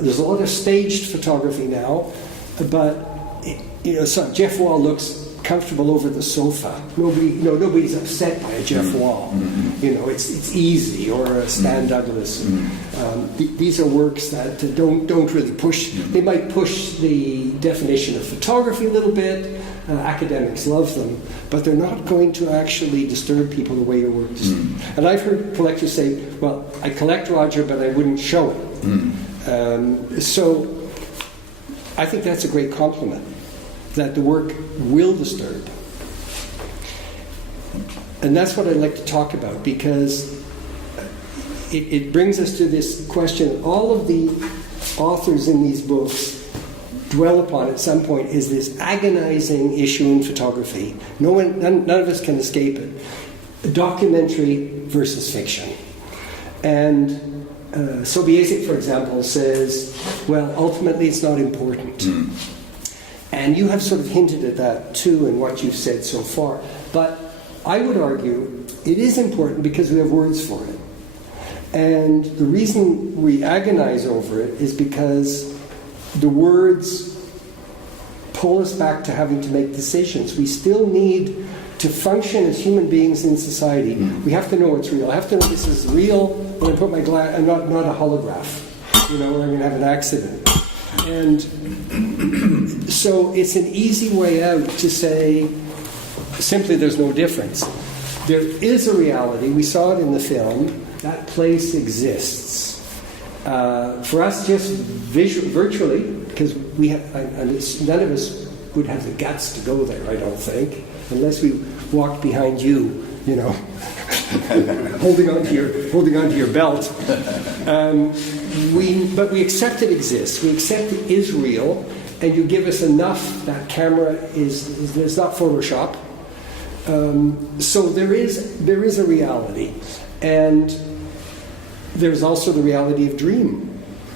There's a lot of staged photography now, but so Jeff Wall looks comfortable over the sofa. Nobody's upset by a Jeff Wall. It's easy, or a Stan Douglas. These are works that don't really push. They might push the definition of photography a little bit. Academics love them, but they're not going to actually disturb people the way your work does. And I've heard collectors say, "Well, I collect Roger, but I wouldn't show it." So I think that's a great compliment, that the work will disturb. And that's what I'd like to talk about, because it brings us to this question. All of the authors in these books dwell upon at some point is this agonizing issue in photography. None of us can escape it. Documentary versus fiction. And Sobieski, for example, says, well, ultimately it's not important. And you have sort of hinted at that too in what you've said so far. But I would argue it is important because we have words for it. And the reason we agonize over it is because the words pull us back to having to make decisions. We still need to function as human beings in society. We have to know it's real. I have to know this is real when I put my glass, and not a holograph, or I'm going to have an accident. And so it's an easy way out to say, simply there's no difference. There is a reality. We saw it in the film. That place exists. For us, just virtually, because none of us would have the guts to go there, I don't think, unless we walked behind you, holding onto your belt. But we accept it exists. We accept it is real, and you give us enough. That camera is not Photoshop. So there is a reality, and there's also the reality of dream.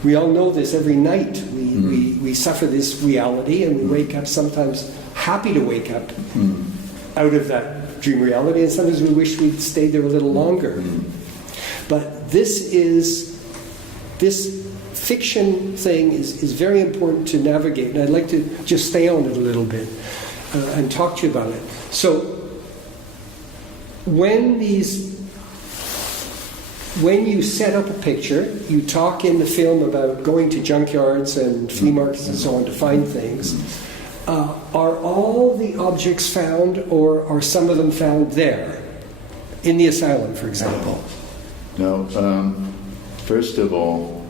We all know this every night. We suffer this reality, and we wake up sometimes happy to wake up out of that dream reality, and sometimes we wish we'd stayed there a little longer. But this fiction thing is very important to navigate, and I'd like to just stay on it a little bit and talk to you about it. So when you set up a picture, you talk in the film about going to junkyards and flea markets and so on to find things. Are all the objects found, or are some of them found there? In the asylum, for example? No. First of all,